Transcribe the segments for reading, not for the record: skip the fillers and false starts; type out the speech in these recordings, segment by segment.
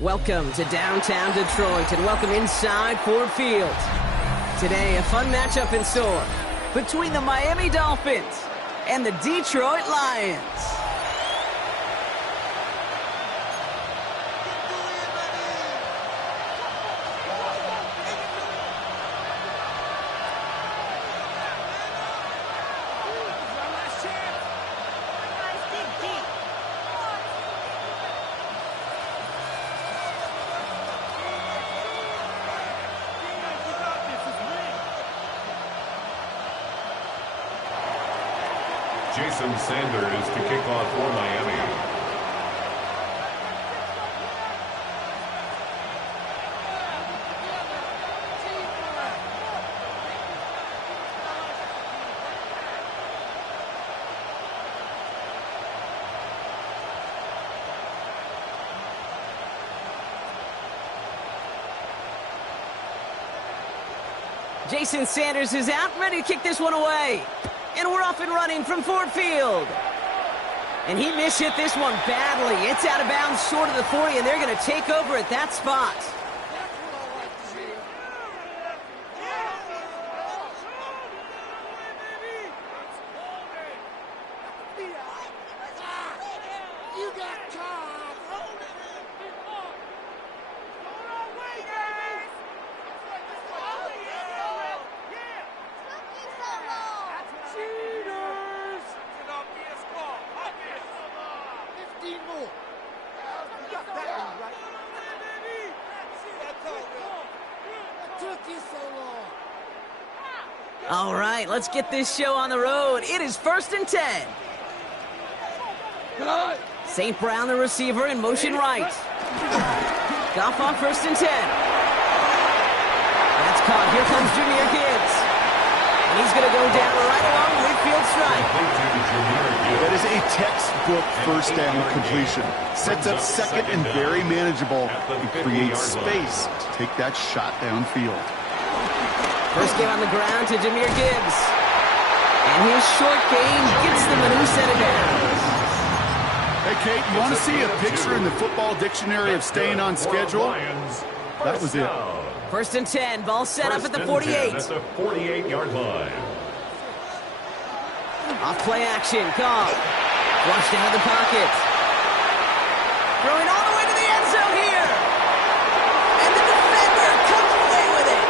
Welcome to downtown Detroit and welcome inside Ford Field. Today, a fun matchup in store between the Miami Dolphins and the Detroit Lions. Jason Sanders to kick off for Miami. Jason Sanders is out, ready to kick this one away. And we're off and running from Ford Field. And he mishit this one badly. It's out of bounds short of the 40, and they're going to take over at that spot. All right, let's get this show on the road. It is 1st and 10. St. Brown, the receiver, in motion right. Goff on 1st and 10. That's caught. Here comes Jahmyr Gibbs. And he's going to go down right along the midfield stripe. That is a textbook first down completion. Sets up second and very manageable. It creates space to take that shot downfield. First game on the ground to Jahmyr Gibbs. And his short game gets them a new set of downs. Hey, Kate, you want to see a picture in the football dictionary of staying on schedule? That was it. 1st and 10, ball set up at the 48. At the 48-yard line. Off play action, Goff. Flushed out of the pocket. Throwing all the way to the end zone here. And the defender comes away with it.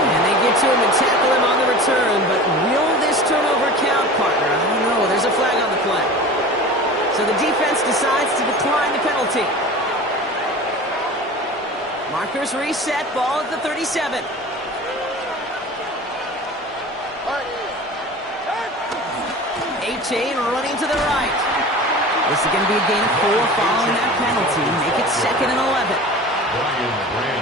And they get to him and tackle him on the return, but will this turnover count, partner? I don't know. There's a flag on the play. So the defense decides to decline the penalty. Markers reset, ball at the 37. A-Chain running to the right. This is going to be a gain of 4 following that penalty. Make it 2nd and 11.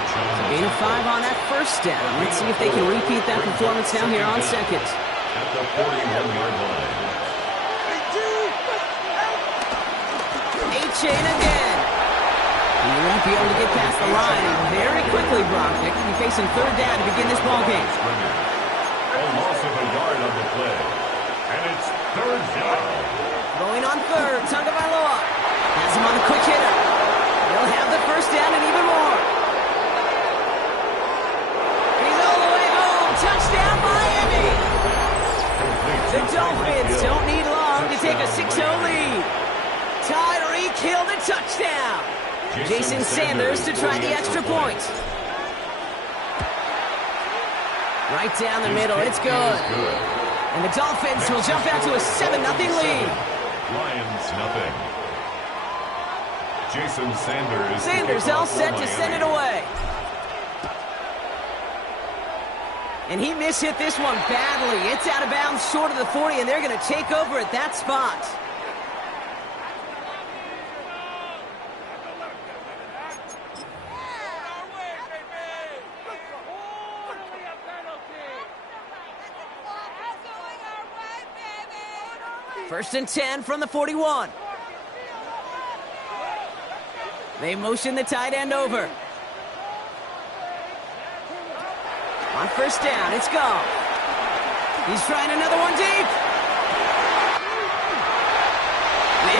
So gain of 5 on that first down. Let's see if they can repeat that performance now here on 2nd. At the 41-yard line. A-Chain again. He won't be able to get past the line very quickly, Brock. They're going to be facing 3rd down to begin this ball game. A loss of a yard on the play. And it's 3rd down. Going on 3rd, Tagovailoa has him on a quick hitter. They'll have the 1st down and even more. He's all the way home. Touchdown, Miami. The Dolphins don't need long to take a 6-0 lead. Tyreek Hill the touchdown. Jason Sanders to try the extra point. Right down the middle, it's good. And the Dolphins will jump out to a 7-0 lead. Lions nothing. Jason Sanders. Sanders all set to send it away. And he mishit this one badly. It's out of bounds short of the 40, and they're going to take over at that spot. First and 10 from the 41. They motion the tight end over. On 1st down, it's Goff. He's trying another one deep.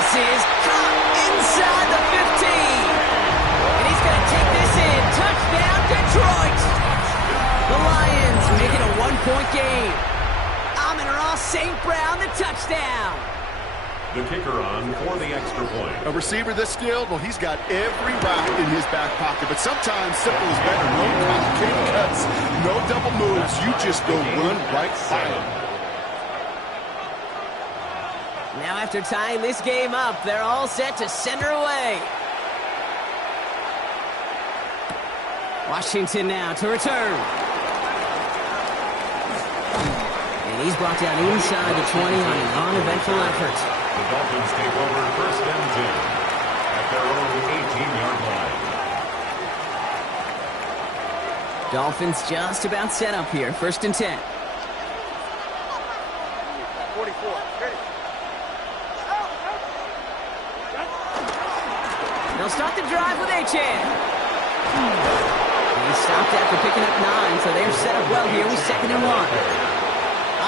This is caught inside the 15. And he's going to take this in. Touchdown, Detroit. The Lions make it a one-point game. Amon-Ra St. Brown, the touchdown. The kicker on for the extra point. A receiver this skilled, well, he's got every route in his back pocket. But sometimes simple is better. No complicated cuts, no double moves. You just go run right by him. Now after tying this game up, they're all set to send her away. Washington now to return. And he's brought down inside the 20 on an uneventful effort. The Dolphins take over first and 10 at their own 18-yard line. Dolphins just about set up here. First and 10. 44. Ready. They'll start the drive with Achan. He stopped after picking up 9, so they're set up well here with 2nd and 1.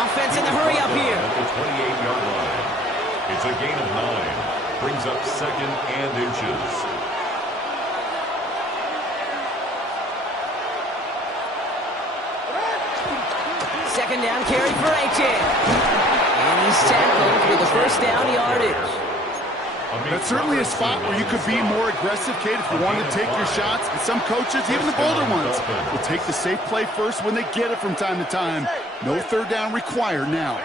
Offense in the hurry up here. At the 28-yard line. It's a gain of 9. Brings up 2nd and inches. Second down carry for Achan. And he's tackled with the first down yardage. That's certainly a spot where you could be more aggressive, Kate, if you want to take your shots. But some coaches, even the bolder ones, will take the safe play first when they get it from time to time. No third down required now.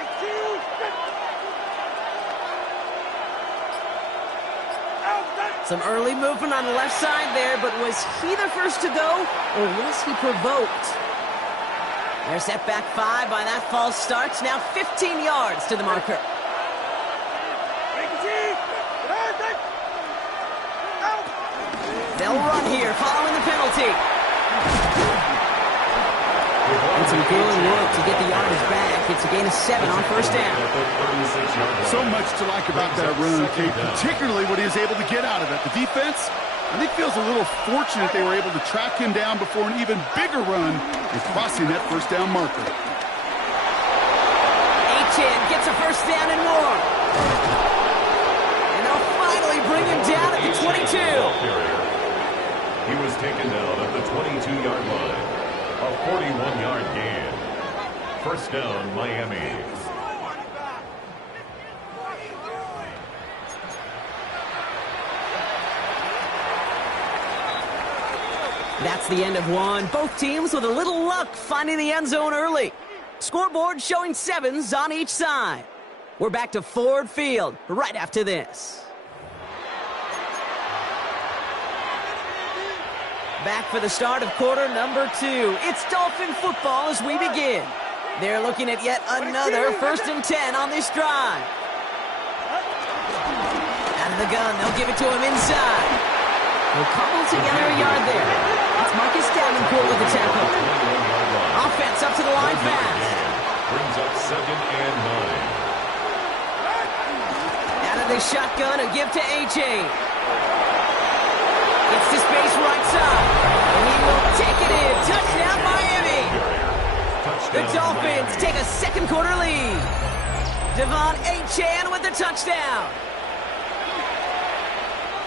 Some early movement on the left side there, but was he the first to go, or was he provoked? They're set back 5 by that false start. Now 15 yards to the marker. They'll run here following the penalty. And some good work to get the yardage back. It's a gain of 7 on first down. So much to like about that run, Kate, particularly what he was able to get out of it. The defense, I think, feels a little fortunate they were able to track him down before an even bigger run is crossing that first down marker. Achan gets a first down and more. And they'll finally bring him down at the 22. He was taken down at the 22-yard line. A 41-yard gain. First down, Miami. That's the end of one. Both teams with a little luck finding the end zone early. Scoreboard showing 7s on each side. We're back to Ford Field right after this. Back for the start of quarter number 2. It's Dolphin football as we begin. They're looking at yet another 1st and 10 on this drive. Out of the gun, they'll give it to him inside. They'll cobble together a yard there. It's Marcus Davenport with the tackle. Offense up to the line fast. Brings up 2nd and 9. Out of the shotgun, a give to Achan. Gets to space right side. And he will take it in. Touchdown, Miami. The Dolphins take a second quarter lead. Devon Achan with the touchdown.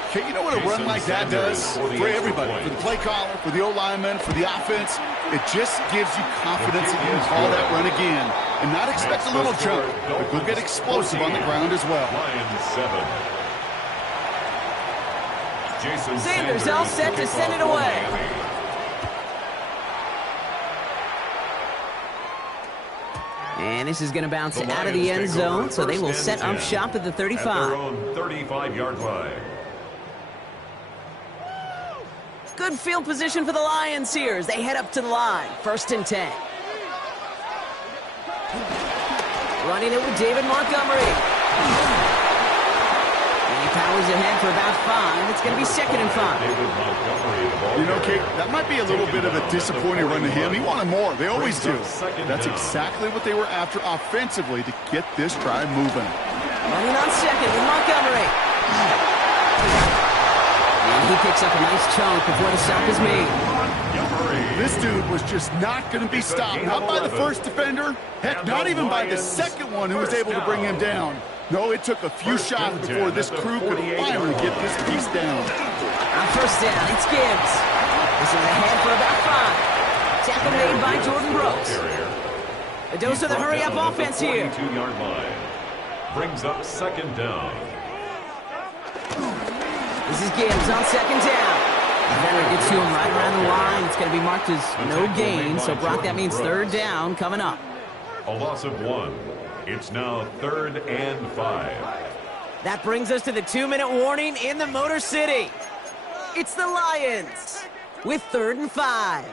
Okay, you know what a run like that does for everybody, for the play caller, for the O-lineman, for the offense? It just gives you confidence that you can call that run again and not expect a little jump, but go get explosive on the ground as well. Sanders all set to send it away. And this is going to bounce out of the end zone, so they will set up shop at the 35. At their own 35-yard line. Good field position for the Lions here as they head up to the line. 1st and 10. Running it with David Montgomery. And he powers ahead for about 5. It's going to be 2nd and 5. You know, Kate, that might be a little bit of a disappointing run to him. He wanted more. They always do. That's exactly what they were after offensively to get this drive moving. Running on 2nd with Montgomery. And he picks up a nice chunk before the stop is made. This dude was just not going to be stopped. Not by the first defender. Heck, not even by the second one who was able to bring him down. No, it took a few shots before this crew could finally get this piece down. On first down, it's Gibbs. This is ahead for about 5. Tackle made by Jordan Brooks. The dose of the hurry-up offense here. 42-yard line. Brings up second down. This is Gibbs on second down. Defender gets to him right around the line. It's going to be marked as no gain. So, Brock, that means third down coming up. A loss of 1. It's now 3rd and 5. That brings us to the 2-minute warning in the Motor City. It's the Lions with 3rd and 5.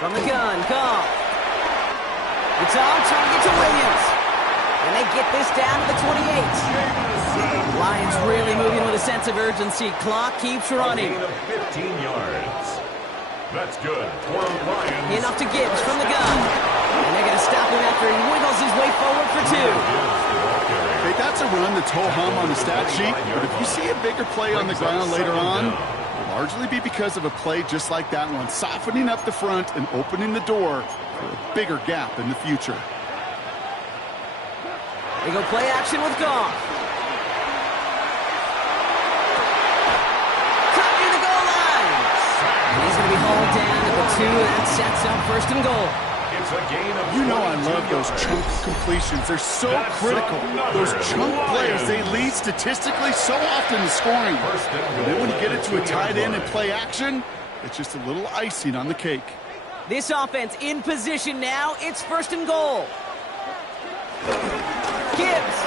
From the gun, Goff. It's on target to Williams. And they get this down to the 28. Lions really moving with a sense of urgency. Clock keeps running. A gain of 15 yards. That's good for the Lions. Enough to Gibbs from the gun. And they're going to stop him after he wiggles his way forward for 2. Hey, that's a run that's ho-hum on the stat sheet, but if you see a bigger play on the ground later on, it'll largely be because of a play just like that one, softening up the front and opening the door for a bigger gap in the future. They go play action with Goff. Cut near the goal line. And he's going to be hauled down at the 2, and that sets up 1st and goal. It's a gain of You know I love those chunk completions. They're so critical. Those chunk plays, they lead statistically so often to scoring. And then when you get it to a tight end and play action, it's just a little icing on the cake. This offense in position now. It's 1st and goal. Gibbs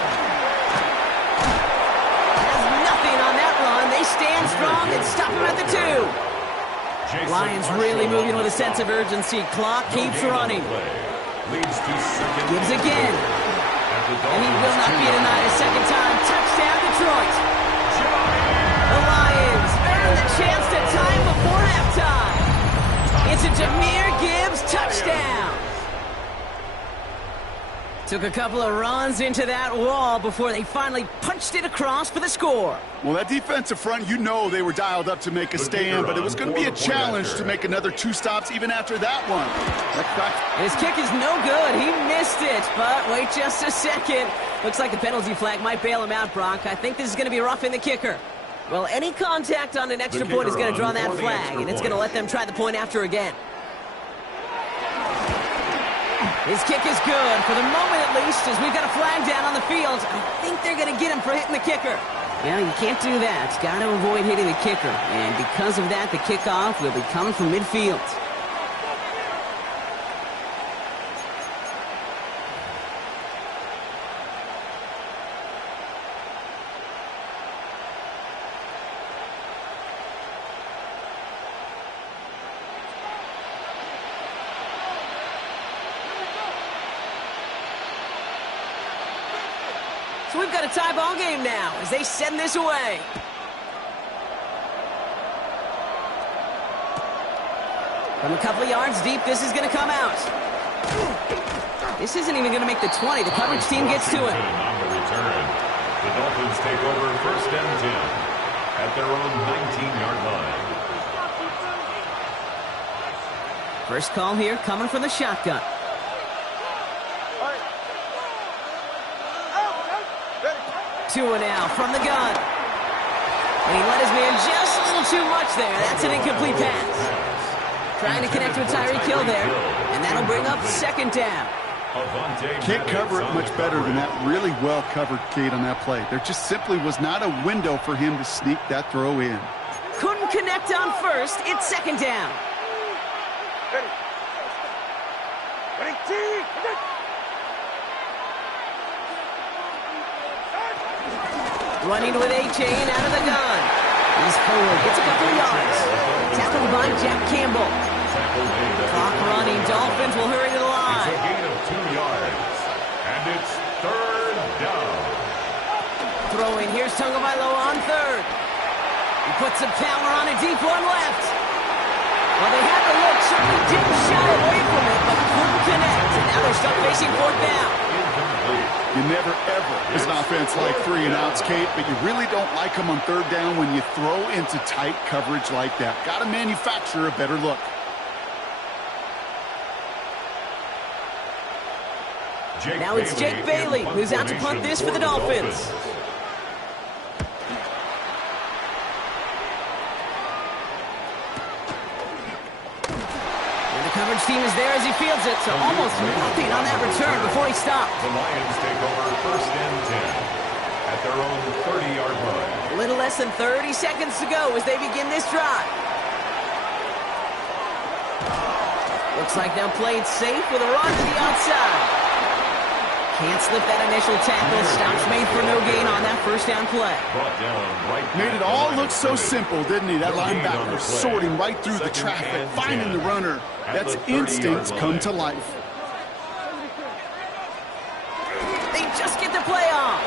has nothing on that run. They stand strong and stop him at the 2. Lions really moving with a sense of urgency. Clock keeps running. Gibbs again. And he will not be denied a second time. Touchdown, Detroit. The Lions earn the chance to tie before halftime. It's a Jahmyr Gibbs touchdown. Took a couple of runs into that wall before they finally punched it across for the score. Well, that defensive front, you know they were dialed up to make a stand, but it was going to be a challenge to make another 2 stops even after that one. His kick is no good. He missed it, but wait just a second. Looks like the penalty flag might bail him out, Brock. I think this is going to be roughing the kicker. Well, any contact on an extra point is going to draw that flag, and it's going to let them try the point after again. His kick is good, for the moment at least, as we've got a flag down on the field. I think they're going to get him for hitting the kicker. Yeah, you can't do that. Got to avoid hitting the kicker. And because of that, the kickoff will be coming from midfield. So we've got a tie ball game now as they send this away. From a couple of yards deep, this is going to come out. This isn't even going to make the 20. The coverage team gets to it. On the return, the Dolphins take over 1st and 10 at their own 19-yard line. First call here coming from the shotgun. Tua now from the gun. And he let his man just a little too much there. That's an incomplete pass. Trying to connect with Tyreek Hill there. And that'll bring up 2nd down. Can't cover it much better than that really well-covered kid on that play. There just simply was not a window for him to sneak that throw in. Couldn't connect on first. It's 2nd down. Running with A-Chain out of the gun. He's forward, gets a couple of yards. Tackled by Jack Campbell. Clock running, Dolphins will hurry to the line. It's a gain of 2 yards, and it's 3rd down. Throwing, here's Tagovailoa on 3rd. He puts a power on a deep one left. Well, they had the look, certainly didn't shy away from it, but couldn't connect. And now they're stuck facing 4th down. Incomplete. You never, ever, as an offense, like 3 and outs, Kate, but you really don't like them on third down when you throw into tight coverage like that. Got to manufacture a better look. Now it's Jake Bailey, who's out to punt this for the Dolphins. And the coverage team is there as he fields it, so almost nothing on that return before he stopped. The Lions take over 1st and 10 at their own 30-yard line. A little less than 30 seconds to go as they begin this drive. Looks like they'll play it safe with a run to the outside. Can't slip that initial tackle. Stops made for no gain on that first down play. Made it all look so simple, didn't he? That linebacker sorting right through the traffic, finding the runner. That's instincts come to life. They just get the play off.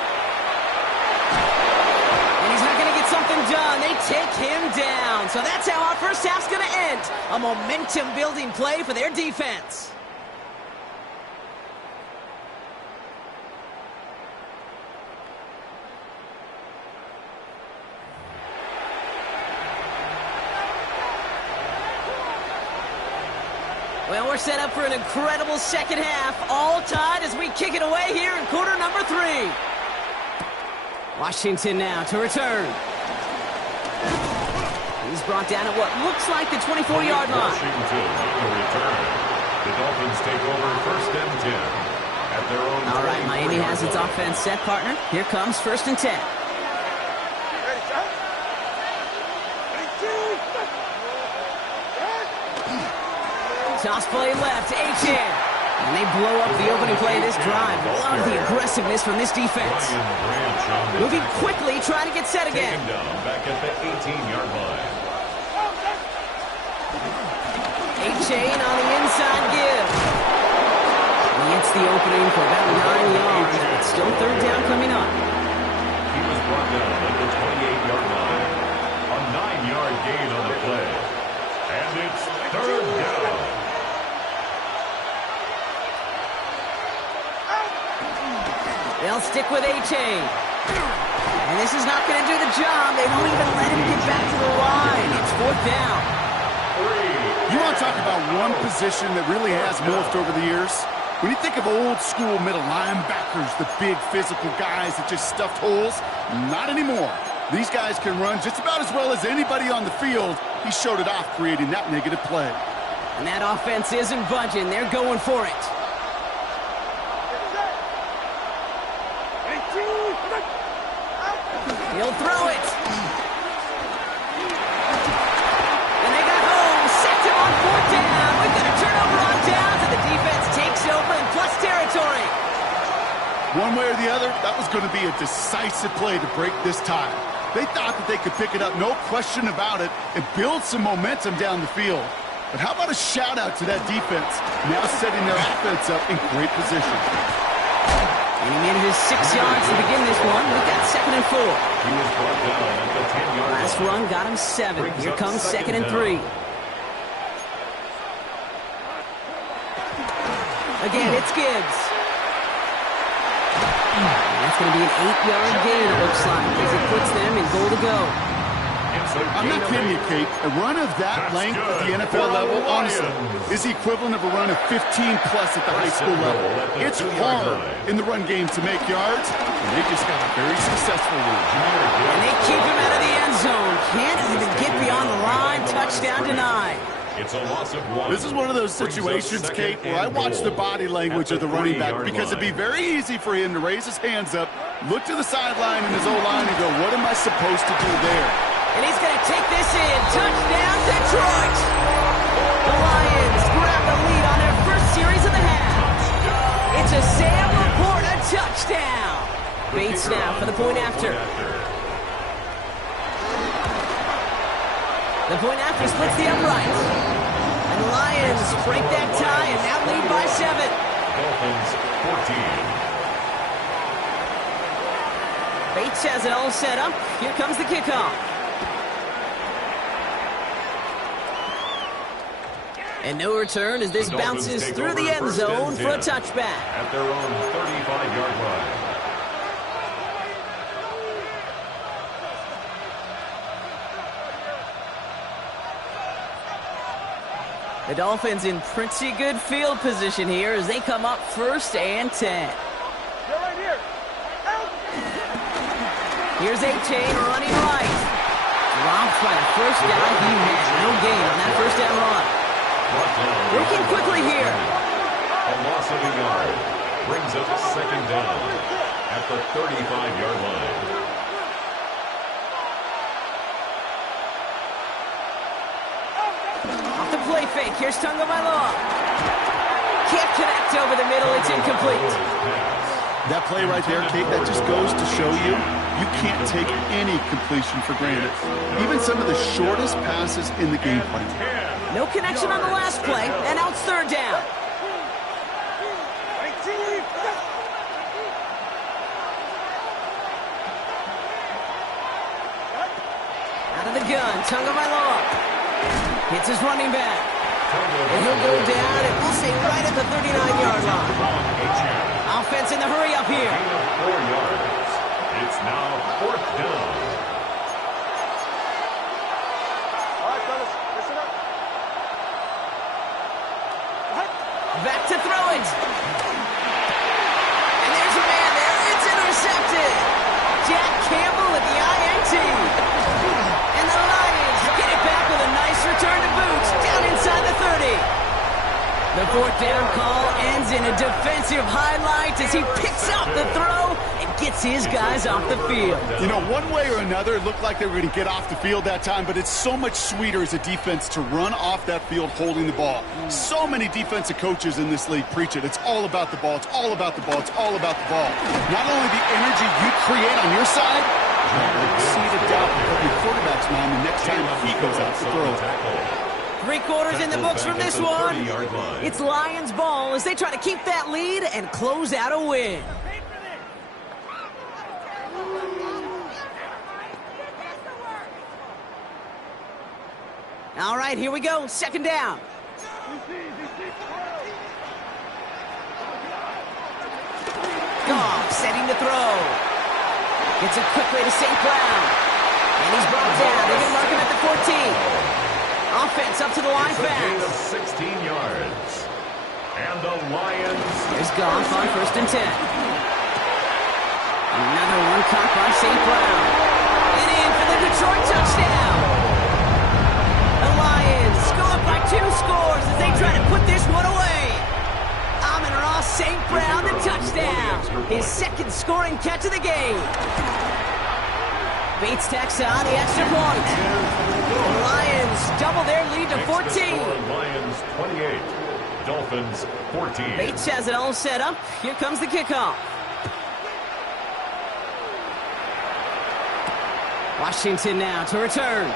And he's not going to get something done. They take him down. So that's how our first half's going to end. A momentum-building play for their defense. Well, we're set up for an incredible second half. All tied as we kick it away here in quarter number 3. Washington now to return. He's brought down at what looks like the 24-yard line. Washington on the return. The Dolphins take over 1st and 10 at their own. All right, Miami has its offense set, partner. Here comes 1st and 10. Toss play left, H-in. And they blow up the opening play of this drive. Love the aggressiveness from this defense. Moving quickly, trying to get set again. Back at the 18-yard line. H-in on the inside give. He hits the opening for about 9 yards. But still 3rd down coming up. He was brought down at the 28-yard line. A 9-yard gain on the play. And it's 3rd down. They'll stick with H-in. And this is not going to do the job. They won't even let him get back to the line. It's 4th down. You want to talk about one position that really has morphed over the years? When you think of old school middle linebackers, the big physical guys that just stuffed holes, not anymore. These guys can run just about as well as anybody on the field. He showed it off creating that negative play. And that offense isn't budging. They're going for it. He'll throw it. And they got home. Sacked him on 4th down. We've got a turnover on downs, and the defense takes over in plus territory. One way or the other, that was going to be a decisive play to break this tie. They thought that they could pick it up, no question about it, and build some momentum down the field. But how about a shout-out to that defense, now setting their offense up in great position. And he made it his 6 yards to begin this one. We've got 2nd and 4. He was brought down at the 10-yard line. Last run got him 7. Here comes 2nd and 3. Again, it's Gibbs. That's going to be an 8-yard gain, it looks like, as it puts them in goal to go. I'm not kidding you, Kate. A run of that length at the NFL level, honestly, is the equivalent of a run of 15-plus at the high school level. It's hard in the run game to make yards, and they just got a very successful one. And they keep him out of the end zone. Can't even get beyond the line. Touchdown denied. It's a loss of 1. This is one of those situations, Kate, where I watch the body language of the running back because it'd be very easy for him to raise his hands up, look to the sideline in his O-line and go, what am I supposed to do there? And he's going to take this in. Touchdown, Detroit! The Lions grab the lead on their first series of the half. It's a Sam Laporta touchdown. Bates now for the point after. The point after splits the upright. And the Lions break that tie and now lead by 7. Dolphins 14. Bates has it all set up. Here comes the kickoff. And no return as this bounces through the end zone for a touchback. At their own 35-yard line. The Dolphins in pretty good field position here as they come up 1st and 10. You're right here. Help! Here's A-Chain running right. Dropped by the first down. He had no gain on that first down run. Working quickly here. A loss of a yard brings up 2nd down at the 35-yard line. Off the play fake. Here's Tagovailoa. Can't connect over the middle. It's incomplete. That play right there, Kate, that just goes to show you, you can't take any completion for granted. Even some of the shortest passes in the game plan. No connection on the last play, and now it's 3rd down. Out of the gun, Tagovailoa. Hits his running back. And he'll go down, and we'll say right at the 39-yard line. Offense in the hurry up here. 4 yards. It's now 4th down. All right, fellas, listen up. Back to throw it. And there's a man there. It's intercepted. Jack Campbell with the INT. And the Lions get it back with a nice return to boot down inside the 30. The 4th down call ends in a defensive highlight as he picks up the throw and gets his guys off the field. You know, one way or another, it looked like they were going to get off the field that time, but it's so much sweeter as a defense to run off that field holding the ball. So many defensive coaches in this league preach it. It's all about the ball. It's all about the ball. It's all about the ball. Not only the energy you create on your side, but see the doubt of your quarterback's mind the next time he goes out to throw. 3 quarters in the books from this one. It's Lions ball as they try to keep that lead and close out a win. All right, here we go. 2nd down. Goff setting to throw. Gets it quickly to St. Brown. And he's brought down. They're going to mark him at the 14. Offense up to the line fast. 16 yards. And the Lions. Here's Goff on 1st and 10. Another one caught by St. Brown. And in for the Detroit touchdown. The Lions go up by 2 scores as they try to put this one away. Amon-Ra St. Brown, the touchdown. His 2nd scoring catch of the game. Bates tacks on the extra point. The Lions double their lead to 14. Lions 28, Dolphins 14. Bates has it all set up. Here comes the kickoff. Washington now to return.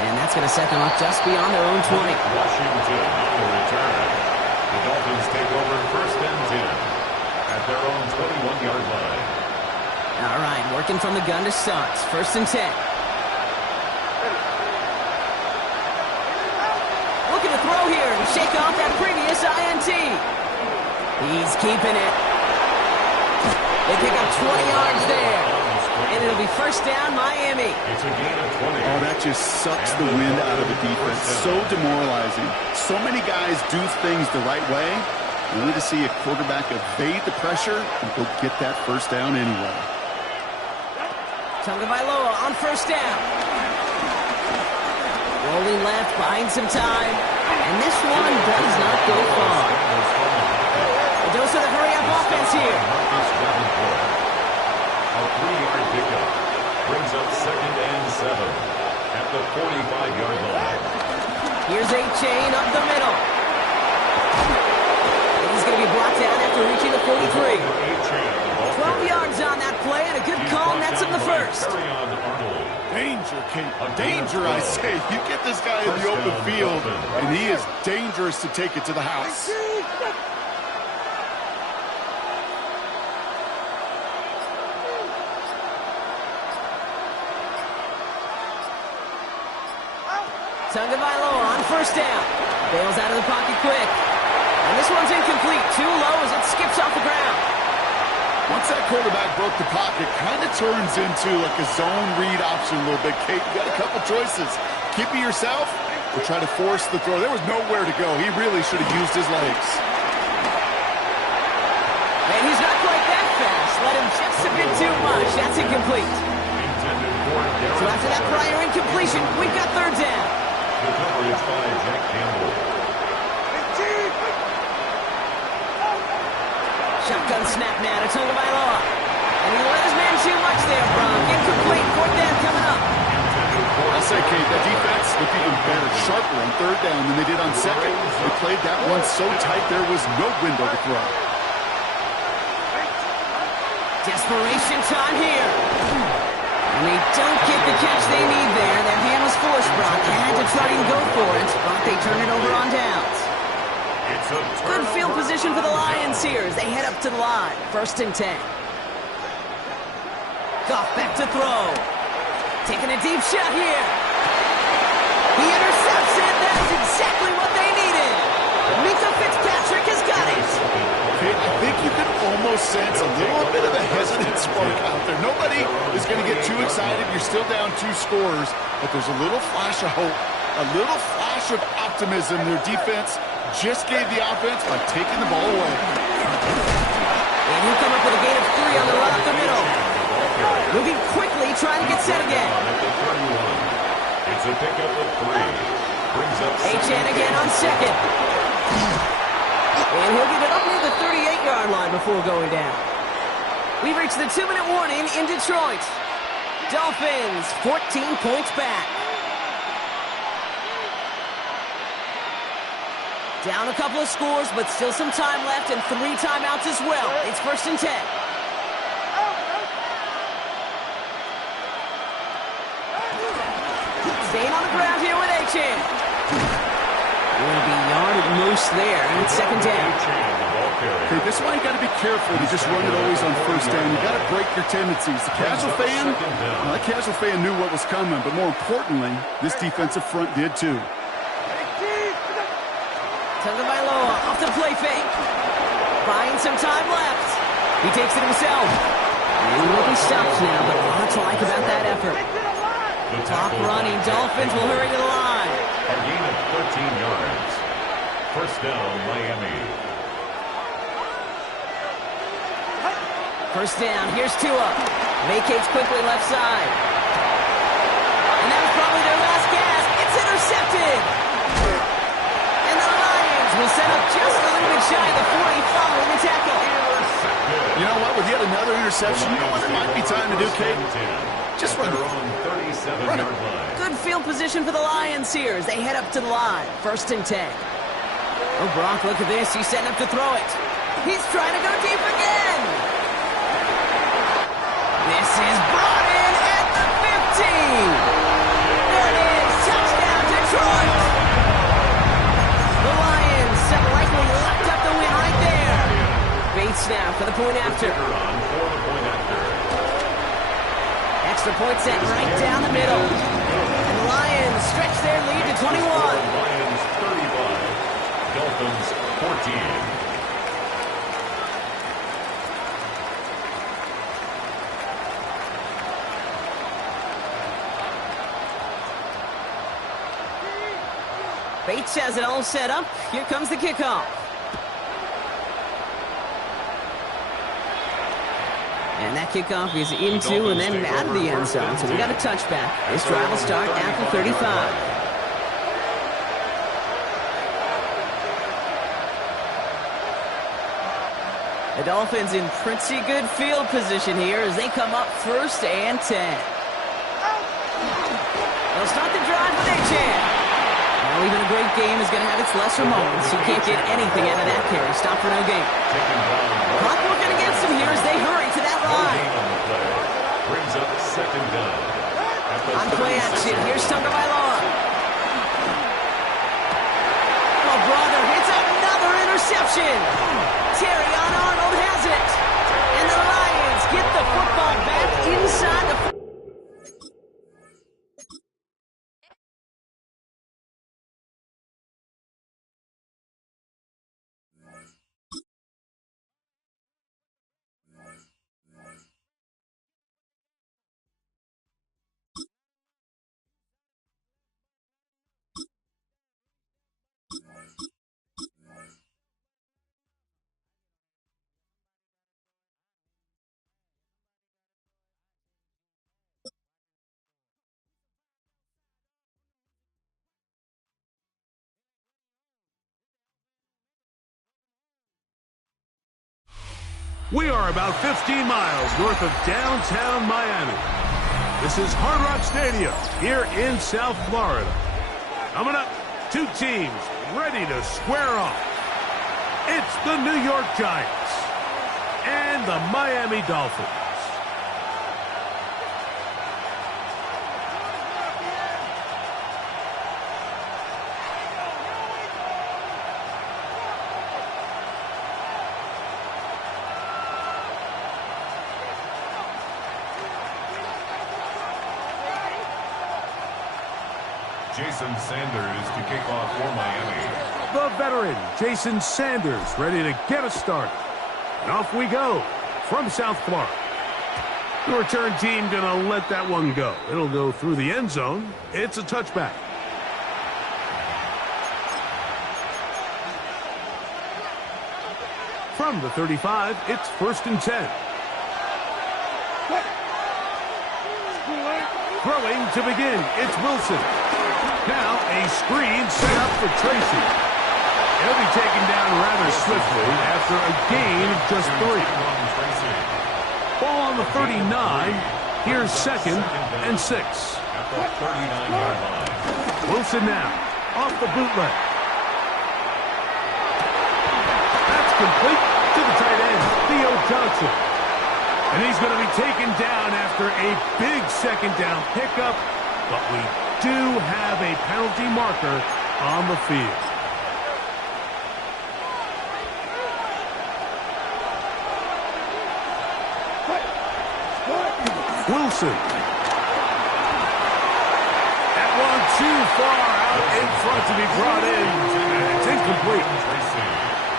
And that's going to set them up just beyond their own 20. Washington on the return. The Dolphins take over 1st and 10 at their own 21-yard line. All right, working from the gun to start. 1st and 10. Looking to throw here and shake off that previous INT. He's keeping it. They pick up 20 yards there. And it'll be 1st down, Miami. It's a gain of 20. Oh, that just sucks the wind out of the defense. So demoralizing. So many guys do things the right way, only to see a quarterback evade the pressure and go get that 1st down anyway. Tagovailoa on 1st down. Rolling left, buying some time. And this one does not go far. A dose of the hurry-up offense here. A 3-yard pickup brings up 2nd and 7 at the 45-yard line. Here's A-Chain up the middle. And he's going to be brought down after reaching the 43. 12 yards on that play, and a good call nets him the 1st. Danger, Kate. Danger, I say. You get this guy in the open field, and he is dangerous to take it to the house. Tagovailoa on 1st down. Bails out of the pocket quick. And this one's incomplete. Too low as it skips off the ground. Once that quarterback broke the pocket, kind of turns into like a zone read option a little bit. Kate, you got a couple choices. Keep it yourself to try to force the throw. There was nowhere to go. He really should have used his legs. And he's not quite that fast. Let him just a bit too much. That's incomplete. So after that prior incompletion, we've got third down. The coverage by Jack Campbell. Shotgun snap now to Tagovailoa. And he let his man too much there, Bronk. Incomplete. Fourth down coming up. I'll say, Kate, that defense looked even better, sharper on third down than they did on second. They played that one so tight there was no window to throw. Desperation time here. And they don't get the catch they need there. Their hand was forced, Brock. Had to try and go for it, but they turn it over on downs. Good field position for the Lions here as they head up to the line. First and 10. Goff back to throw. Taking a deep shot here. He intercepts it. That's exactly what they needed. Mika Fitzpatrick has got it. I think you can almost sense a little bit of a hesitant spark out there. Nobody is going to get too excited. You're still down 2 scores, but there's a little flash of hope, a little flash of optimism. Their defense just gave the offense by taking the ball away. And he'll come up with a gain of 3 on the run up the middle. Moving quickly, trying to get set again. It's a pickup of 3. Brings up Achane again on second. And he'll get it up near the 38-yard line before going down. We've reached the 2-minute warning in Detroit. Dolphins 14 points back. Down a couple of scores, but still some time left and 3 timeouts as well. It's first and 10. Staying on the ground here with Achane. Going to be yard at most there, and it's second down. Okay, this is why you got to be careful to just run it always on first down. You got to break your tendencies. The casual fan, well, that casual fan knew what was coming, but more importantly, this defensive front did too. Tagovailoa off the play fake. Buying some time left. He takes it himself. He will be stopped now, but a lot to like about that effort. Clock running. Dolphins will hurry to the line. A gain of 13 yards. First down, Miami. First down. Here's Tua. Vacates quickly left side. And that was probably their last gasp. It's intercepted. And the Lions will set up just a little bit shy of the 40 following the tackle. You know what? With yet another interception, you know what it might be time to do, Kate? Just run on 37-yard line. Good field position for the Lions here as they head up to the line. First and 10. Oh, Brock, look at this. He's setting up to throw it. He's trying to go deep again. This is brought in at the 15. There it is. Touchdown, Detroit. The Lions have likely locked up the win right there. Bates now for the point after. Extra point set right down the middle. And the Lions stretch their lead to 21. Lions 35. Dolphins 14. Bates has it all set up. Here comes the kickoff. And that kickoff is into and then out of the end zone. So we got a touchback. This drive will start at the 35. The Dolphins in pretty good field position here as they come up first and 10. They'll start the drive with Achane. Now even a great game is going to have its lesser moments. You can't get anything out of that carry. Stop for no gain. Clock working against them here as they hurry to that line. Brings up second down. On play action, here's Tagovailoa. Oh, brother, it's another interception. Terry Arnold has it. And the Lions get the football back inside the We are about 15 miles north of downtown Miami. This is Hard Rock Stadium here in South Florida. Coming up, two teams ready to square off. It's the New York Giants and the Miami Dolphins. Jason Sanders to kick off for Miami. The veteran, Jason Sanders, ready to get us started. And off we go from South Florida. The return team going to let that one go. It'll go through the end zone. It's a touchback. From the 35, it's 1st and 10. Throwing to begin, it's Wilson. Now a screen set up for Tracy. He'll be taken down rather swiftly after a gain of just 3. Ball on the 39. Here's 2nd and 6. Wilson now off the bootleg. That's complete to the tight end, Theo Johnson. And he's going to be taken down after a big 2nd down pickup, but we do have a penalty marker on the field. Wilson. That one too far out in front to be brought in. And it's incomplete.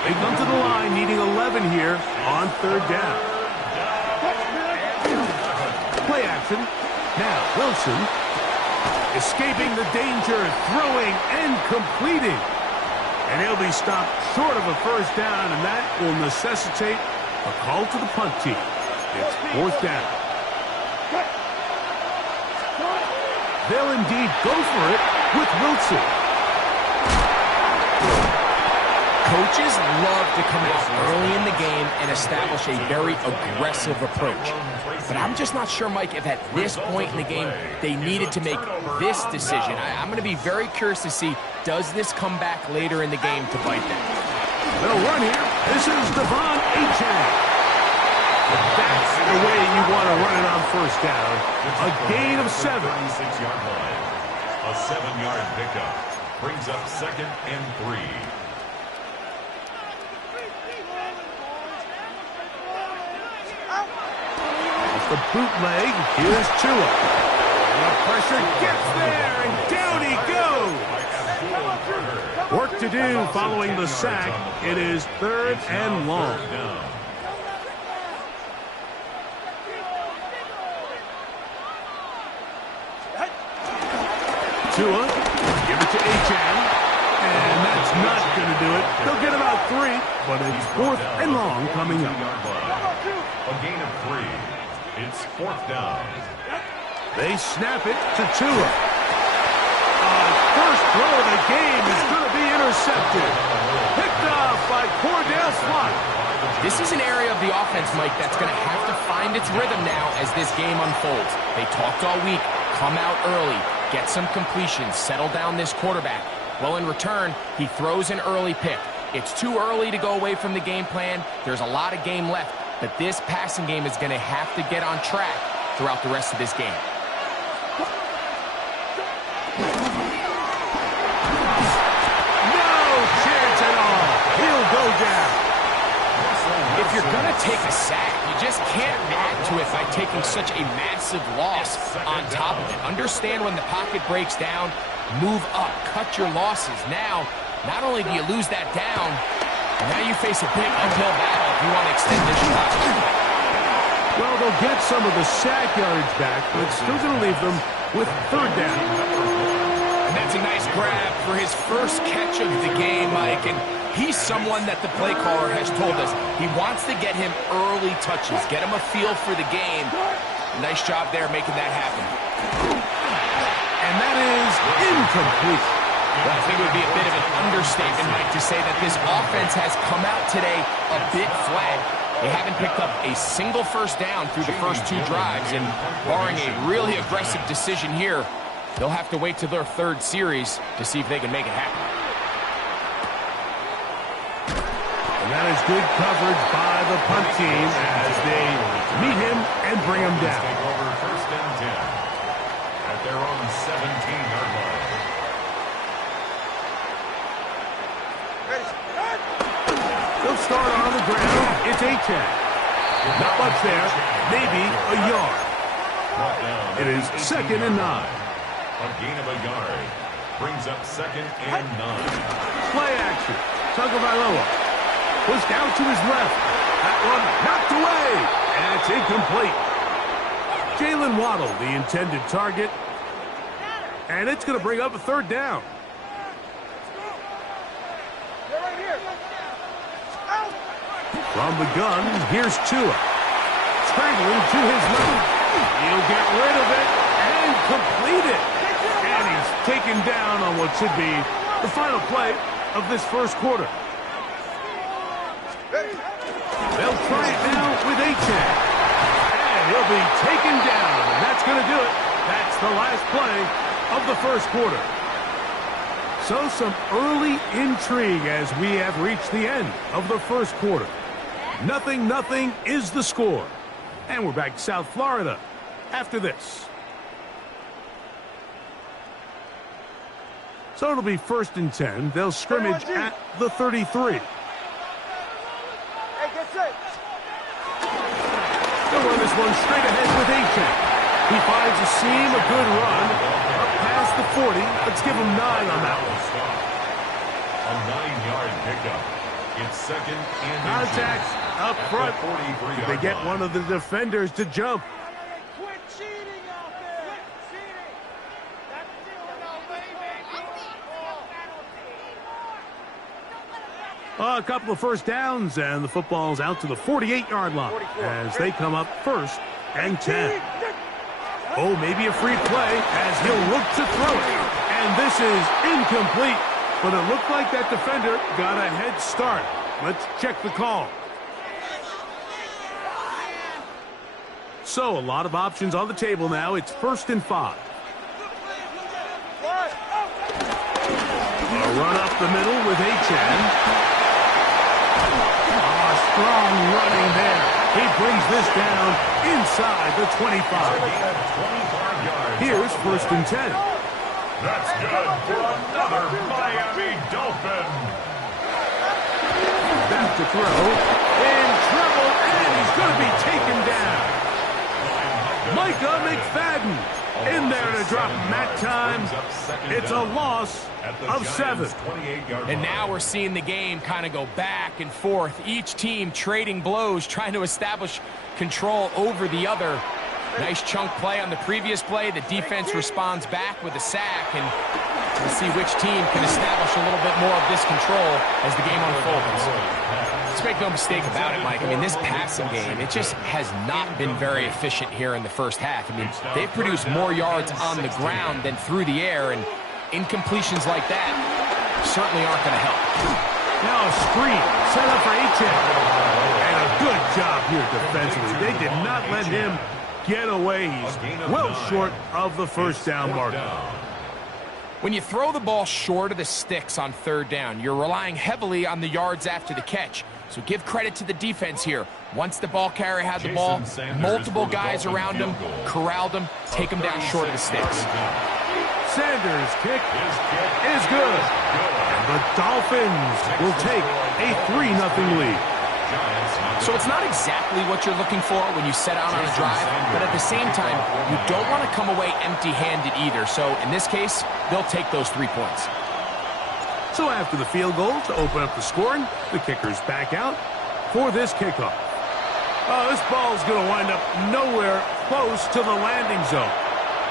They come to the line needing 11 here on 3rd down. Play action. Now Wilson escaping the danger, throwing and completing. And he'll be stopped short of a 1st down, and that will necessitate a call to the punt team. It's 4th down. They'll indeed go for it with Wilson. Coaches love to come out early in the game and establish a very aggressive approach. But I'm just not sure, Mike, if at this point in the game they needed to make this decision. I'm going to be very curious to see, does this come back later in the game to bite them? They'll run here. This is Devon Achane. That's the way you want to run it on 1st down. A gain of 7. 36-yard line. A 7-yard pickup brings up 2nd and 3. The bootleg, here's Tua. The pressure gets there, and down he goes. Work to do following the sack. It is 3rd and long. Tua, give it to Achane, and that's not going to do it. They'll get about 3, but it's 4th and long coming up. A gain of 3. It's 4th down. They snap it to Tua. First throw of the game is going to be intercepted. Picked off by Cordell Slott. This is an area of the offense, Mike, that's going to have to find its rhythm now as this game unfolds. They talked all week, come out early, get some completions, settle down this quarterback. Well, in return, he throws an early pick. It's too early to go away from the game plan. There's a lot of game left, but this passing game is going to have to get on track throughout the rest of this game. No chance at all. He'll go down. If you're going to take a sack, you just can't add to it by taking such a massive loss on top of it. Understand when the pocket breaks down, move up, cut your losses. Now, not only do you lose that down, now you face a big uphill battle if you want to extend this shot. Well, they'll get some of the sack yardage back, but it's still going to leave them with 3rd down. And that's a nice grab for his first catch of the game, Mike. And he's someone that the play caller has told us he wants to get him early touches, get him a feel for the game. Nice job there making that happen. And that is incomplete. Well, I think it would be a bit of an understatement, Mike, to say that this offense has come out today a bit flat. They haven't picked up a single first down through the first 2 drives, and barring a really aggressive decision here, they'll have to wait to their 3rd series to see if they can make it happen. And that is good coverage by the punt team as they meet him and bring him down. Take over 1st and 10 at their own 17-yard line. They'll start on the ground. It's A-Chan. Not much there. Maybe a yard. It is 2nd and 9. A gain of a yard brings up 2nd and 9. Play action. Tagovailoa pushed out to his left. That one knocked away, and it's incomplete. Jalen Waddle, the intended target, and it's going to bring up a 3rd down. From the gun, here's Tua. Scrambling to his left. He'll get rid of it and complete it. And he's taken down on what should be the final play of this 1st quarter. They'll try it now with A-Chan. And he'll be taken down. And that's going to do it. That's the last play of the 1st quarter. So some early intrigue as we have reached the end of the 1st quarter. 0-0 is the score. And we're back to South Florida after this. So it'll be 1st and 10. They'll scrimmage at the 33. They'll run this one straight ahead with A-Chan. He finds a seam, a good run, up past the 40. Let's give him 9 on that one. A 9-yard pickup. It's 2nd and Contact up front. The they get one of the defenders to jump. Quit cheating out there! Quit cheating! That's A couple of first downs, and the football's out to the 48-yard line as they come up 1st and 10. Oh, maybe a free play as he'll look to throw it. And this is incomplete, but it looked like that defender got a head start. Let's check the call. So a lot of options on the table now. It's 1st and 5. A run up the middle with A-Chan. Strong running there. He brings this down inside the 25. Here's 1st and 10. That's good for another Miami Dolphin. Back to throw. In trouble, and he's going to be taken down. Micah McFadden in there to drop him that time. It's a loss of 7. And now we're seeing the game kind of go back and forth. Each team trading blows, trying to establish control over the other. Nice chunk play on the previous play. The defense responds back with a sack, and we'll see which team can establish a little bit more of this control as the game unfolds. Let's make no mistake about it, Mike. I mean, this passing game, it just has not been very efficient here in the first half. I mean, they've produced more yards on the ground than through the air, and incompletions like that certainly aren't going to help. Now a screen set up for A-Chan. And a good job here defensively. They did not let him get away. He's well short of the first down marker. When you throw the ball short of the sticks on 3rd down, you're relying heavily on the yards after the catch. So give credit to the defense here. Once the ball carrier had the ball, multiple guys around him, corralled him, take him down short of the sticks. Sanders' kick is good. And the Dolphins will take a 3-0 lead. So it's not exactly what you're looking for when you set out on a drive, but at the same time, you don't want to come away empty-handed either. So in this case, they'll take those 3 points. So after the field goal to open up the scoring, the kicker's back out for this kickoff. Oh, this ball's going to wind up nowhere close to the landing zone.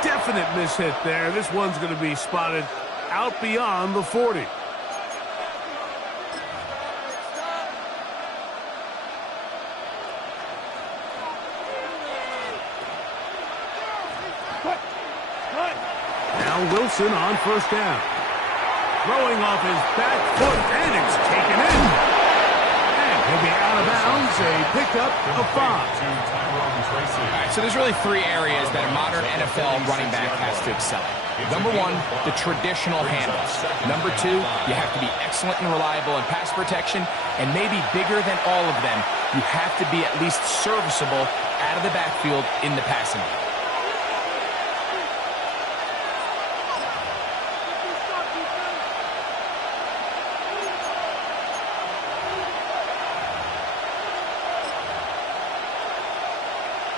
Definite mishit there. This one's going to be spotted out beyond the 40. Now Wilson on 1st down. Throwing off his back foot, and it's taken in. And He'll be out of bounds, a pickup of 5. All right, so there's really 3 areas that a modern NFL running back has to excel at. Number 1, the traditional handoffs. Number 2, you have to be excellent and reliable in pass protection. And maybe bigger than all of them, you have to be at least serviceable out of the backfield in the passing game.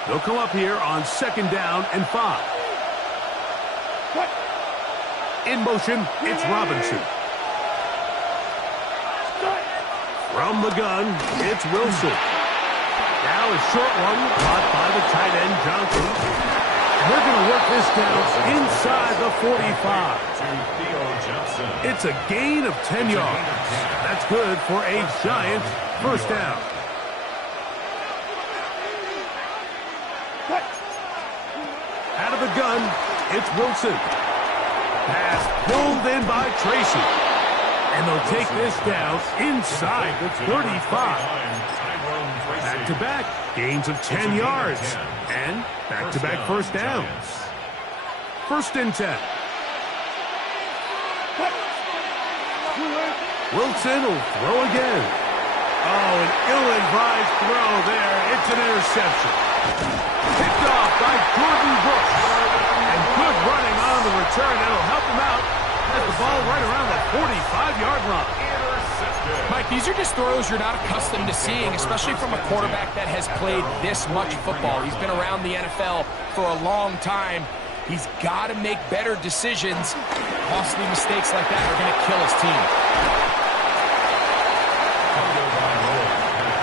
They'll come up here on 2nd down and 5. In motion, it's Robinson. From the gun, it's Wilson. Now a short one caught by the tight end, Johnson. We're going to work this down inside the 45. It's a gain of 10 yards. That's good for a Giant first down. Out of the gun, it's Wilson. Pass pulled in by Tracy. And they'll take this down inside the 35. Back-to-back gains of 10 yards. And back-to-back first downs. 1st and 10. Wilson will throw again. Oh, an ill-advised throw there. It's an interception. Picked off by Jordan Brooks. And good running on the return. That'll help him out. Has the ball right around the 45-yard line. Mike, these are just throws you're not accustomed to seeing, especially from a quarterback that has played this much football. He's been around the NFL for a long time. He's got to make better decisions. Costly mistakes like that are going to kill his team.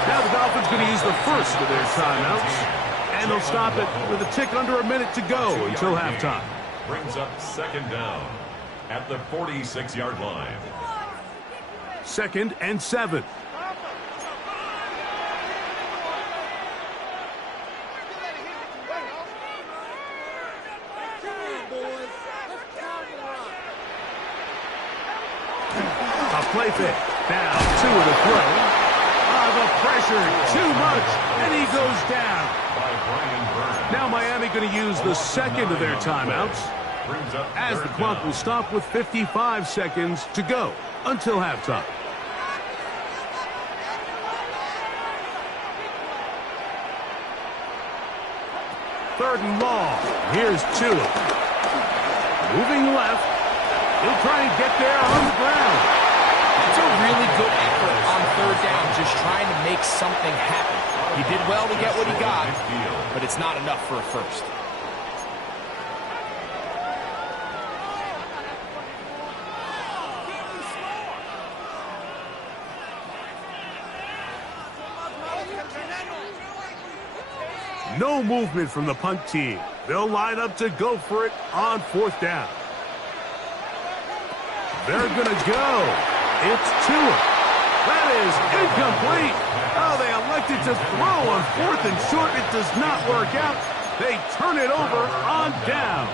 Now the Dolphins going to use the first of their timeouts. And they'll stop it with a tick under a minute to go until halftime. Brings up 2nd down at the 46-yard line. 2nd and 7. A play fake. Now 2 of the throw. The pressure too much, and he goes down. Now Miami going to use the 2nd of their timeouts, as the clock will stop with 55 seconds to go until halftime. Third and long. Here's Tua. Moving left. He'll try and get there on the ground. It's a really good effort on 3rd down, just trying to make something happen. He did well to get what he got, but it's not enough for a first. No movement from the punt team. They'll line up to go for it on 4th down. They're going to go. It's Tua. That is incomplete. Oh, they elected to throw on 4th and short. It does not work out. They turn it over on downs.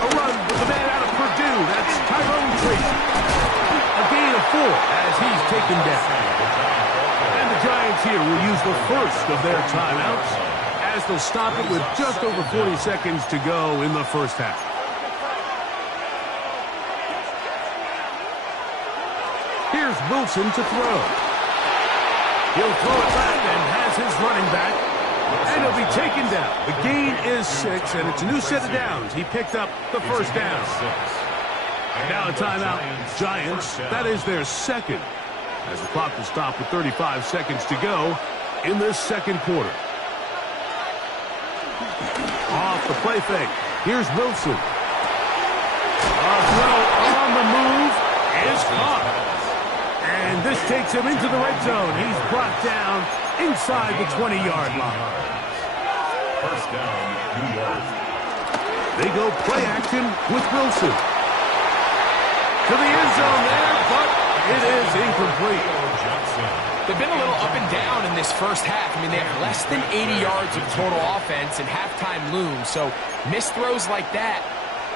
A run with the man out of Purdue. That's Tyrone Tracy. A gain of 4 as he's taken down. And the Giants here will use the first of their timeouts, as they'll stop it with just over 40 seconds to go in the first half. Here's Wilson to throw. He'll throw it back and has his running back. And he'll be taken down. The gain is 6, and it's a new set of downs. He picked up the first down. Now a timeout. Giants, that is their 2nd, as the clock will stop with 35 seconds to go in this 2nd quarter. Off the play fake. Here's Wilson. A throw on the move is caught. And this takes him into the red zone. He's brought down inside the 20-yard line. First down, New York. They go play action with Wilson. To the end zone there, but it is incomplete. They've been a little up and down in this first half. I mean, they have less than 80 yards of total offense and halftime looms. So missed throws like that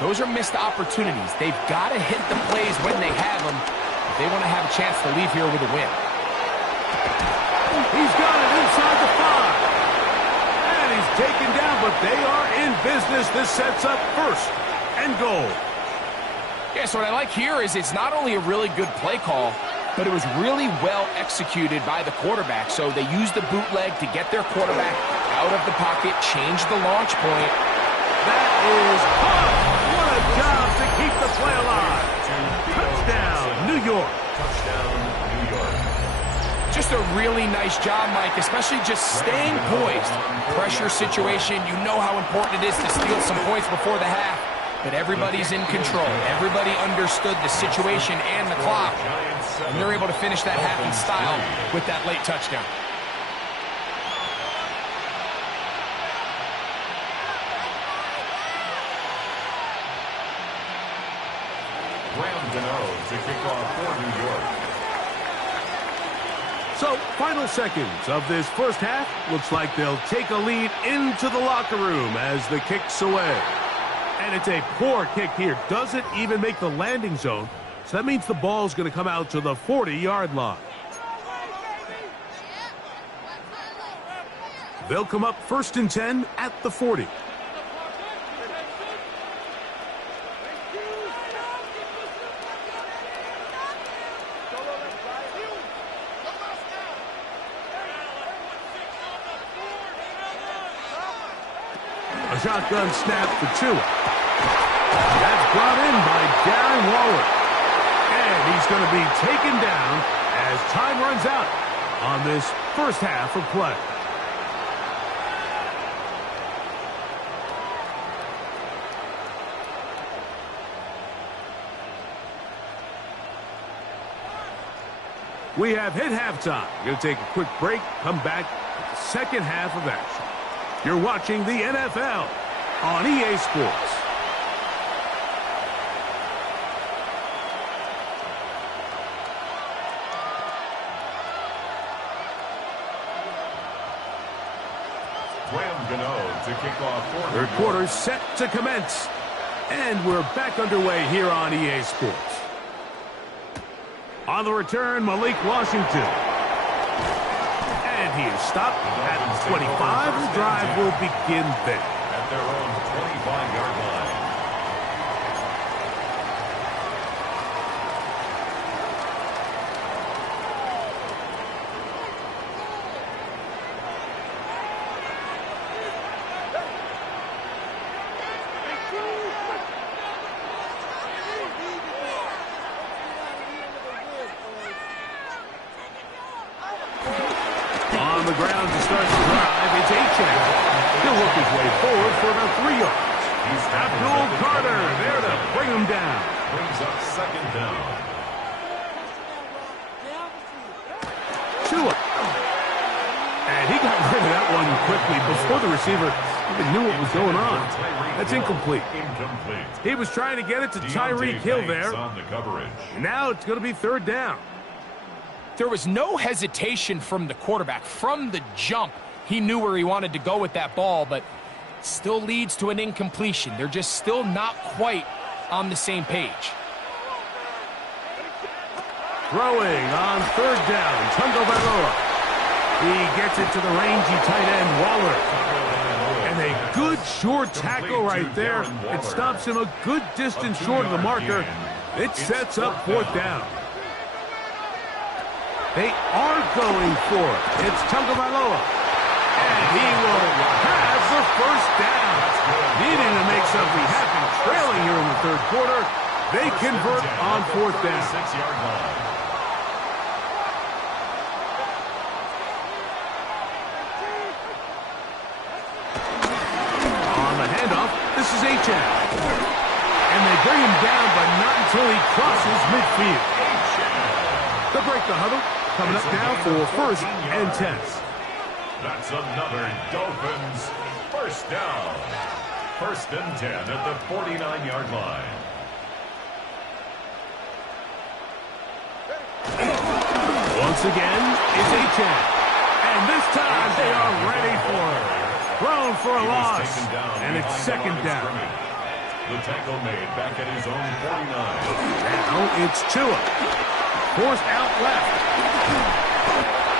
Those are missed opportunities. They've got to hit the plays when they have them if they want to have a chance to leave here with a win. He's got it inside the 5. And he's taken down, but they are in business. This sets up 1st and goal. Yeah, so what I like here is it's not only a really good play call, but it was really well executed by the quarterback. So they used the bootleg to get their quarterback out of the pocket, change the launch point. That is Huff. What a job to keep the play alive. Touchdown, New York. Touchdown, New York. Just a really nice job, Mike, especially just staying poised. Pressure situation, you know how important it is to steal some points before the half. But everybody's in control. Everybody understood the situation and the clock. And they're able to finish that half in style with that late touchdown. To kick off for New York. So, final seconds of this first half. Looks like they'll take a lead into the locker room as the kick's away. And it's a poor kick here. Doesn't even make the landing zone. So that means the ball's going to come out to the 40-yard line. They'll come up 1st and 10 at the 40. A shotgun snap for Tua. That's brought in by Darren Waller. And he's going to be taken down as time runs out on this first half of play. We have hit halftime. We're going to take a quick break, come back with the second half of action. You're watching the NFL on EA Sports. To kick off for Third quarter set to commence. And we're back underway here on EA Sports. On the return, Malik Washington. And he is stopped at the 25. The drive will begin there. At their own 25-yard line. On the ground to start the drive, it's Achane. He'll work his way forward for about 3 yards. Abdul Carter there to bring him down. Brings up second down. Tua. And he got rid of that one quickly before the receiver even knew what was going on. That's incomplete. He was trying to get it to Tyreek Hill there. On the coverage. Now it's going to be third down. There was no hesitation from the quarterback. From the jump, he knew where he wanted to go with that ball, but still leads to an incompletion. They're just still not quite on the same page. Throwing on third down, Tagovailoa. He gets it to the rangy tight end, Waller. And a good short tackle right there. It stops him a good distance short of the marker. It sets up fourth down. They are going for it. It's Tagovailoa. And he will have the first down. Needing to make something happen. Trailing here in the third quarter. They convert on fourth down. 6-yard line. On the handoff, this is Achane. And they bring him down, but not until he crosses midfield. They'll break the huddle. Coming up now for first and 10. That's another Dolphins first down. First and 10 at the 49-yard line. Once again, it's Achane. And this time they are ready for it. Thrown for a loss. And it's second down. The tackle made back at his own 49. Now it's Tua. Forced out left.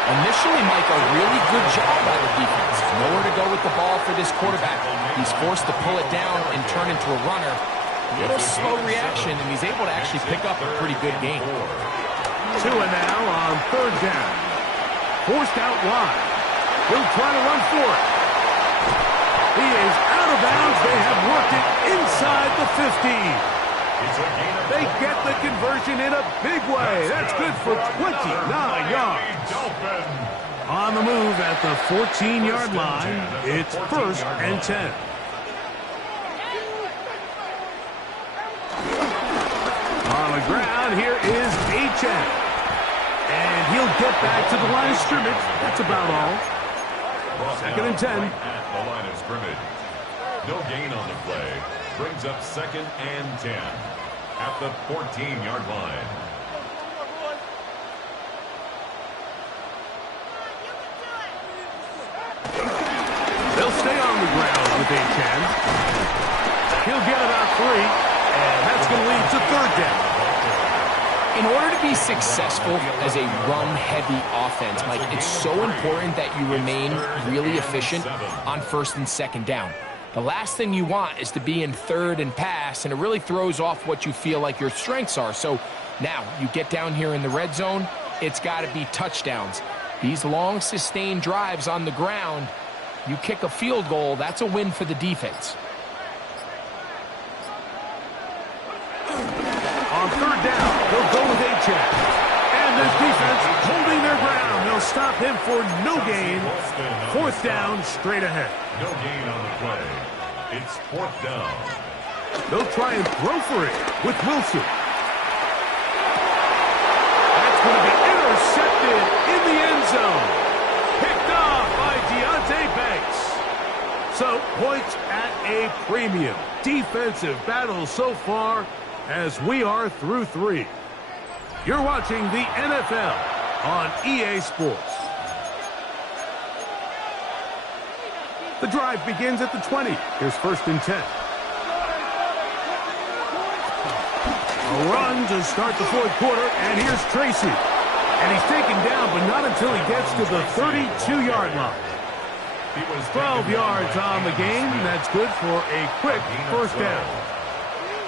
Initially, Mike, a really good job by the defense. Nowhere to go with the ball for this quarterback. He's forced to pull it down and turn into a runner. A little slow reaction, and he's able to actually pick up a pretty good game. Tua now on third down. Forced out wide. He'll try to run for it. He is out of bounds. They have worked it inside the 15. They get the conversion in a big way. That's good for 29 yards. On the move at the 14-yard line, it's 1st and 10. On the ground, here is Achane. And he'll get back to the line of scrimmage. That's about all. 2nd and 10. At the line of scrimmage. No gain on the play. Brings up 2nd and 10 at the 14-yard line. They'll stay on the ground with Achane. He'll get about 3, and that's going to lead to 3rd down. In order to be successful as a run-heavy offense, Mike, it's so important that you remain really efficient on 1st and 2nd down. The last thing you want is to be in 3rd and pass, and it really throws off what you feel like your strengths are. So now you get down here in the red zone, it's got to be touchdowns. These long, sustained drives on the ground, you kick a field goal, that's a win for the defense. On 3rd down, they'll go with Achane. And this defense holding their ground. They'll stop him for no gain. 4th down, straight ahead. No gain on the play. It's 4th down. They'll try and throw for it with Wilson. That's going to be intercepted in the end zone. Picked off by Deontay Banks. So points at a premium. Defensive battle so far as we are through 3. You're watching the NFL on EA Sports. The drive begins at the 20. Here's 1st and 10. A run to start the 4th quarter, and here's Tracy. And he's taken down, but not until he gets to the 32-yard line. 12 yards on the game. That's good for a quick 1st down.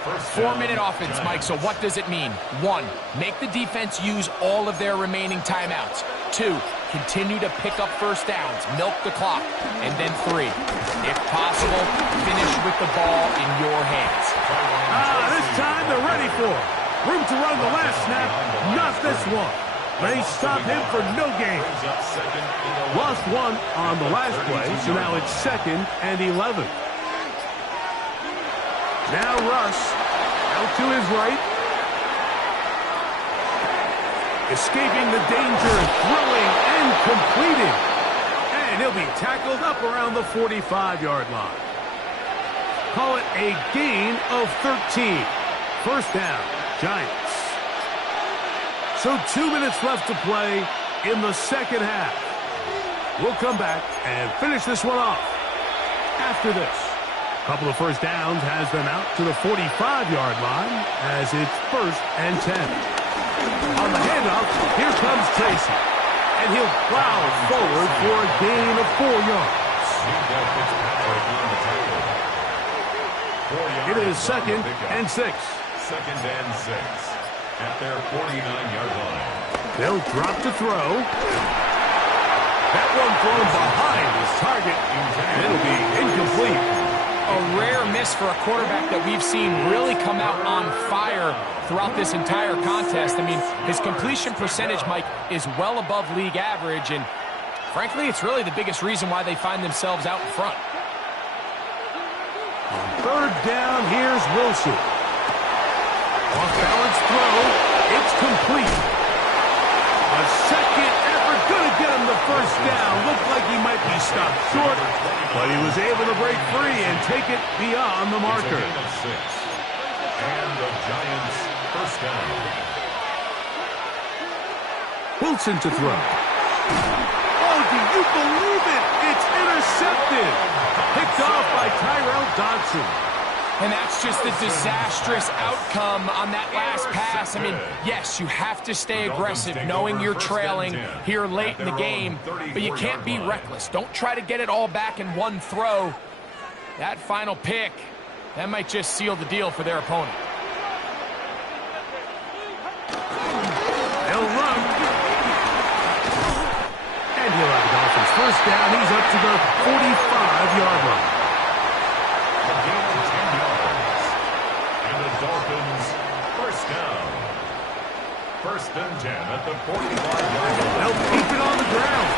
4-minute offense, Mike, so what does it mean? 1, make the defense use all of their remaining timeouts. 2, continue to pick up 1st downs, milk the clock. And then 3, if possible, finish with the ball in your hands. This time they're ready for it. Room to run the last snap, not this one. They stop him for no gain. Lost 1 on the last play, so now it's 2nd and 11. Now Russ, out to his right. Escaping the danger, throwing and completing. And he'll be tackled up around the 45-yard line. Call it a gain of 13. 1st down, Giants. So 2 minutes left to play in the 2nd half. We'll come back and finish this one off after this. Couple of 1st downs has them out to the 45-yard line as it's 1st and 10. On the handoff, here comes Tracy. And he'll plow forward for a gain of 4 yards. It is 2nd and 6. 2nd and 6 at their 49-yard line. They'll drop to throw. That one thrown behind his target. It'll be incomplete. A rare miss for a quarterback that we've seen really come out on fire throughout this entire contest. I mean, his completion percentage, Mike, is well above league average, and frankly, it's really the biggest reason why they find themselves out in front. On 3rd down, here's Wilson. Off-balance throw. It's complete. A second effort going to get him the 1st down. Looked like he might be stopped short, but he was able to break free and take it beyond the marker. And the Giants 1st down. Wilson to throw. Oh, do you believe it? It's intercepted. Picked off by Tyrell Dodson. And that's just a disastrous outcome on that last pass. I mean, yes, you have to stay aggressive knowing you're trailing here late in the game, but you can't be reckless. Don't try to get it all back in one throw. That final pick, that might just seal the deal for their opponent. They'll run. And he'll have the Dolphins first down. He's up to the 45-yard line. A gain of 10 yards. And the Dolphins first down. First and 10 at the 45-yard line. They'll keep it on the ground.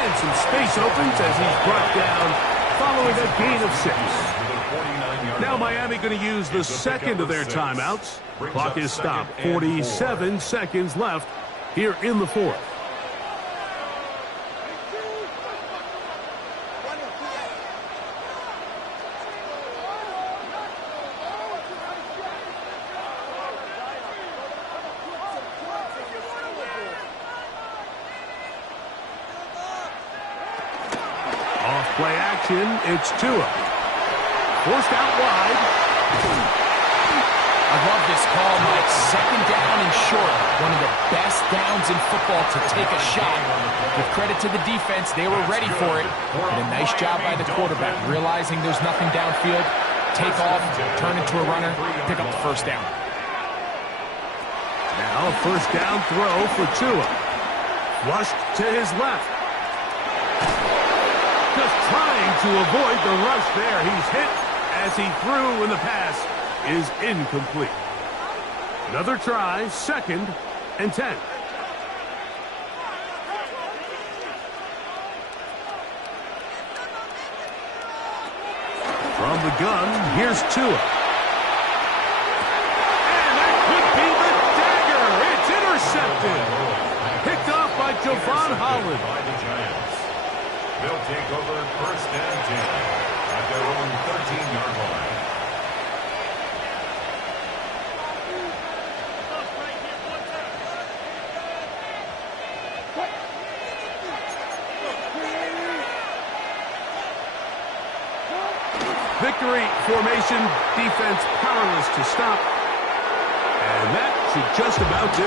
And some space opens as he's brought down following a gain of 6. Now Miami going to use the second of their timeouts. Clock is stopped. 47 seconds left here in the fourth. Off play action, it's Tua. Forced out wide. I love this call, Mike. Second down and short. One of the best downs in football to take a shot. Give credit to the defense. They were ready for it. And a nice job by the quarterback, realizing there's nothing downfield. Take off, turn into a runner, pick up the first down. Now a first down throw for Tua. Flushed to his left. Just trying to avoid the rush there. He's hit as he threw, and the pass is incomplete. Another try, second and 10. From the gun, here's Tua. And that could be the dagger. It's intercepted. Picked off by Javon Holland. By the Giants. They'll take over first and 10 at their own 13-yard line. Victory formation, defense powerless to stop. And that should just about do it.